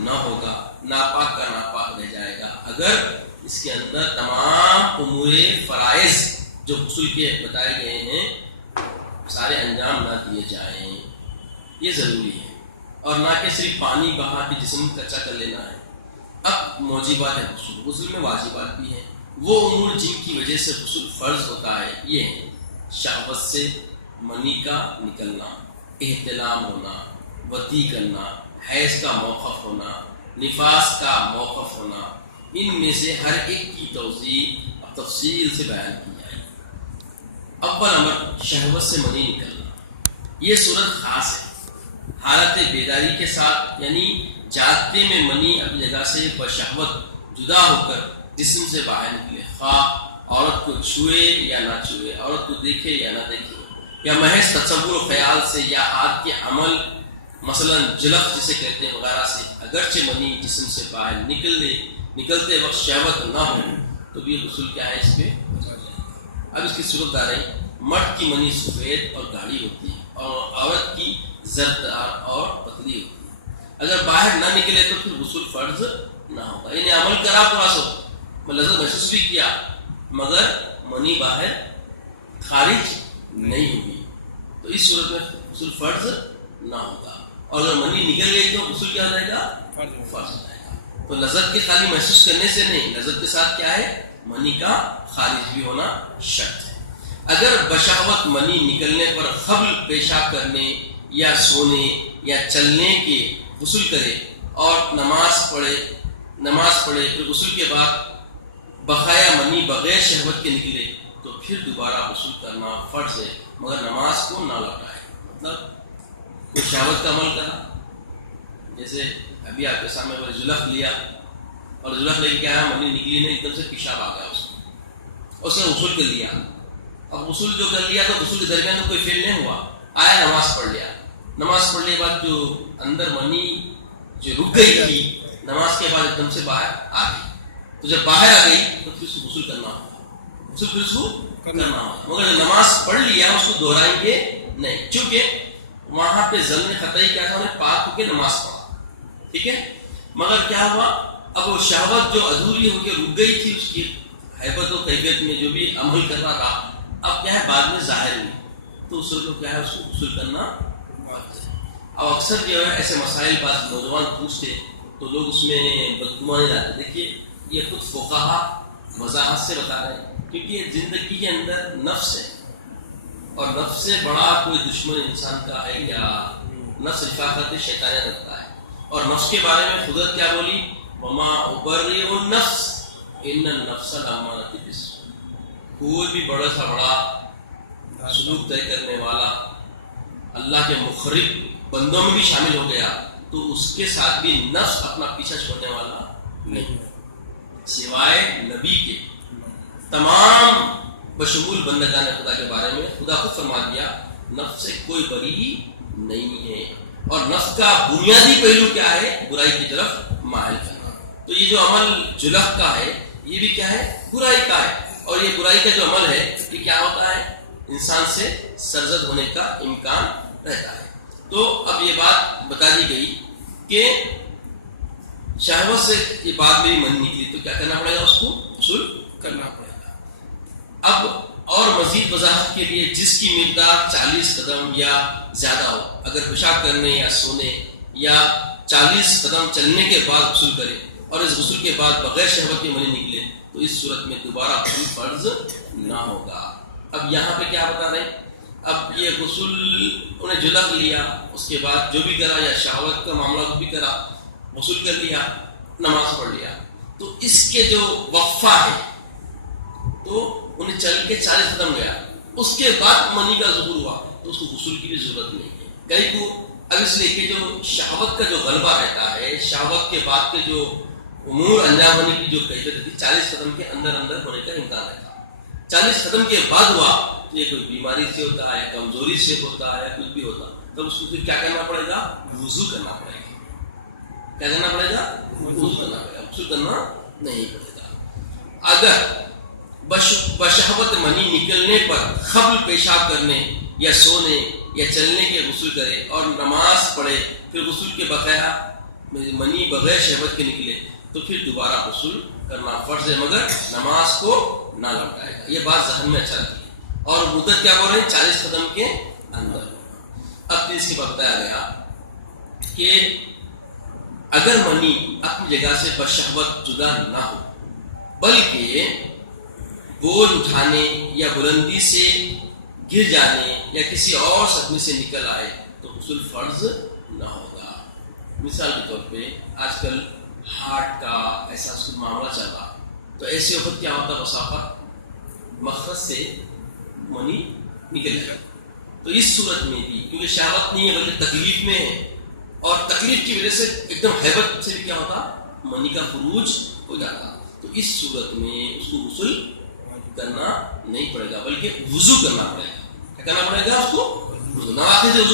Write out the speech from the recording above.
نہ ہوگا، ناپاک کا ناپاک رہ جائے گا اگر اس کے اندر تمام امور فرائض جو غسل کے بتائے گئے ہیں سارے انجام نہ دیے جائیں. یہ ضروری ہے، اور نہ کہ صرف پانی بہا کے جسم کچا کر لینا ہے. اب موجبات ہے غسل، غسل میں واجبات بھی ہیں. وہ امور جن کی وجہ سے غسل فرض ہوتا ہے یہ ہیں: شہوت سے منی کا نکلنا، احتلام ہونا، وطی کرنا، حیض کا موقف ہونا، نفاس کا موقف ہونا. ان میں سے ہر ایک کی توضیح اب تفصیل سے بیان کی جائے. اول امر شہوت سے منی نکلنا. یہ صورت خاص ہے. حالت بیداری کے ساتھ یعنی جاگتے میں منی اپنی جگہ سے بشہوت جدا ہو کر جسم سے باہر نکلے، خواہ عورت کو چھوئے یا نہ چھوئے، عورت کو دیکھے یا نہ دیکھے، یا محض تصور و خیال سے یا ہاتھ کے عمل مثلا جلق جسے کہتے ہیں وغیرہ سے اگرچہ منی جسم سے باہر نکلتے وقت شہوت نہ ہو تو بھی غسل کیا ہے اس پہ. اب اس کی صورت داریں: مرد کی منی سفید اور گاڑھی ہوتی ہے اور عورت کی زردار اور پتلی ہوتی ہے. اگر باہر نہ نکلے تو پھر غسل فرض نہ ہوگا. انہیں عمل کرا پورا سو، لذت محسوس بھی کیا، مگر منی باہر خارج نہیں ہوگی تو اس صورت میں غسل فرض نہ ہوگا. اور اگر منی نکل گئی تو غسل کیا ہو جائے گا؟ فرض ہو جائے گا. تو لذت کے خالی محسوس کرنے سے نہیں، لذت کے ساتھ کیا ہے؟ منی کا خارج بھی ہونا شرط ہے. اگر بشہوت منی نکلنے پر قبل پیشاب کرنے یا سونے یا چلنے کے غسل کرے اور نماز پڑھے پھر غسل کے بعد بقایا منی بغیر شہوت کے نکلے تو پھر دوبارہ غسل کرنا فرض ہے، مگر نماز کو نہ لوٹائے. مطلب کوئی شہوت کا عمل کرا، جیسے ابھی آپ کے سامنے وہ زلف لیا اور زلف لے کے کیا ہے منی نکلی نہیں، ایک دم سے پیشاب آ گیا اس نے غسل کر لیا. اب غسل جو کر لیا تو غسل کے درمیان تو کوئی فیل نہیں ہوا، آیا نماز پڑھ لیا. نماز پڑھنے کے بعد جو اندر منی جو رک گئی تھی نماز کے بعد ایک دم سے باہر آ گئی، تو جب باہر آ گئی تو پھر اس کو غسل کرنا ہوگا، غسل پھر اس کو کرنا ہوگا. مگر جو نماز پڑھ لیا اس کو دہرائیں گے نہیں، چونکہ وہاں پہ ظن خطائی کیا تھا، انہیں پاک ہو کے نماز پڑھا، ٹھیک ہے. مگر کیا ہوا، اب وہ شہوت جو ادھوری ہو کے رک گئی تھی اس کی حیبت و کیفیت میں جو بھی عمل کر رہا تھا اب کیا ہے بعد میں ظاہر ہوئی، تو اس کو کیا ہے اس کو غسل کرنا. اب اکثر جو ہے ایسے مسائل بعض نوجوان پوچھتے تو لوگ اس میں بدگمانی لاتے. دیکھیے یہ خود فقہا وضاحت سے بتا رہے ہیں، کیونکہ یہ زندگی کے اندر نفس ہے اور نفس سے بڑا کوئی دشمن انسان کا ہے یا نفس رفاقت شیطانیت رکھتا ہے. اور نفس کے بارے میں خدا کیا بولی، وما ابرئ النفس ان النفس لامارۃ بالسوء. کوئی بھی بڑا سا بڑا سلوک طے کرنے والا اللہ کے مخرب بندوں میں بھی شامل ہو گیا تو اس کے ساتھ بھی نفس اپنا پیچھا چھوڑنے والا نہیں، سوائے نبی کے. تمام بشمول بندگان خدا کے بارے میں خدا خود فرما دیا نفس سے کوئی بری نہیں ہے. اور نفس کا بنیادی پہلو کیا ہے؟ برائی کی طرف مائل کرنا. تو یہ جو عمل جلح کا ہے یہ بھی کیا ہے؟ برائی کا ہے. اور یہ برائی کا جو عمل ہے یہ کیا ہوتا ہے؟ انسان سے سرزد ہونے کا امکان رہتا ہے. تو اب یہ بات بتا دی گئی کہ شہوت سے یہ بات میری من نکلی تو کیا کرنا پڑے گا؟ اس کو غسل کرنا پڑے گا. اب اور مزید وضاحت کے لیے جس کی مقدار 40 قدم یا زیادہ ہو، اگر پیشاب کرنے یا سونے یا 40 قدم چلنے کے بعد غسل کرے اور اس غسل کے بعد بغیر شہوت کے منی نکلے تو اس صورت میں دوبارہ غسل فرض نہ ہوگا. اب یہاں پہ کیا بتا رہے ہیں؟ اب یہ غسل انہیں جلق لیا، اس کے بعد جو بھی کرا یا شہوت کا معاملہ بھی کرا، غسل کر لیا، نماز پڑھ لیا، تو اس کے جو وقفہ ہے تو انہیں چل کے 40 قدم گیا، اس کے بعد منی کا ظہور ہوا تو اس کو غسل کی بھی ضرورت نہیں ہے. کئی کو اب اس لیے کہ جو شہوت کا جو غلبہ رہتا ہے، شہوت کے بعد کے جو امور انجام ہونے کی جو کیفیت رہتی ہے 40 قدم کے اندر ہونے کا امکان رہتا ہے. 40 قدم کے بعد ہوا تو یہ کوئی بیماری سے ہوتا ہے، کمزوری سے ہوتا ہے، کچھ بھی ہوتا تو اس کو پھر کیا کرنا پڑے گا؟ وضو کرنا پڑے گا. کیا کرنا پڑے گا؟ وضو کرنا پڑے گا، غسل کرنا نہیں پڑے گا. اگر بشہوت منی نکلنے پر قبل پیشاب کرنے یا سونے یا چلنے کے غسل کرے اور نماز پڑھے پھر غسل کے بقایا منی بغیر شہوت کے نکلے تو پھر دوبارہ غسل کرنا فرض ہے، مگر نماز کو نہ لوٹائے گا. یہ بات ذہن میں اچھا رکھیے. اور مدت کیا بول رہے ہیں؟ 40 قدم کے اندر. اب پھر اس کے بعد بتایا گیا کہ اگر منی اپنی جگہ سے بشہوت جدا نہ ہو بلکہ بوجھ اٹھانے یا بلندی سے گر جانے یا کسی اور صدمے سے نکل آئے تو غسل فرض نہ ہوگا. مثال کے طور پہ آج کل ہارٹ کا ایسا معاملہ چل رہا، تو ایسے وقت کیا ہوتا؟ مسافت مخرج سے منی نکل جائے. تو اس صورت میں بھی کیونکہ شہوت نہیں ہے بلکہ تکلیف میں ہے، اور تکلیف کی وجہ سے ایک دم حیبت سے بھی کیا ہوتا؟ منی کا خروج ہو جاتا. تو اس صورت میں اس کو غسل کرنا نہیں پڑے گا بلکہ وضو کرنا پڑے گا. کیا کرنا پڑے گا؟ اس کو وضو. نواقض وضو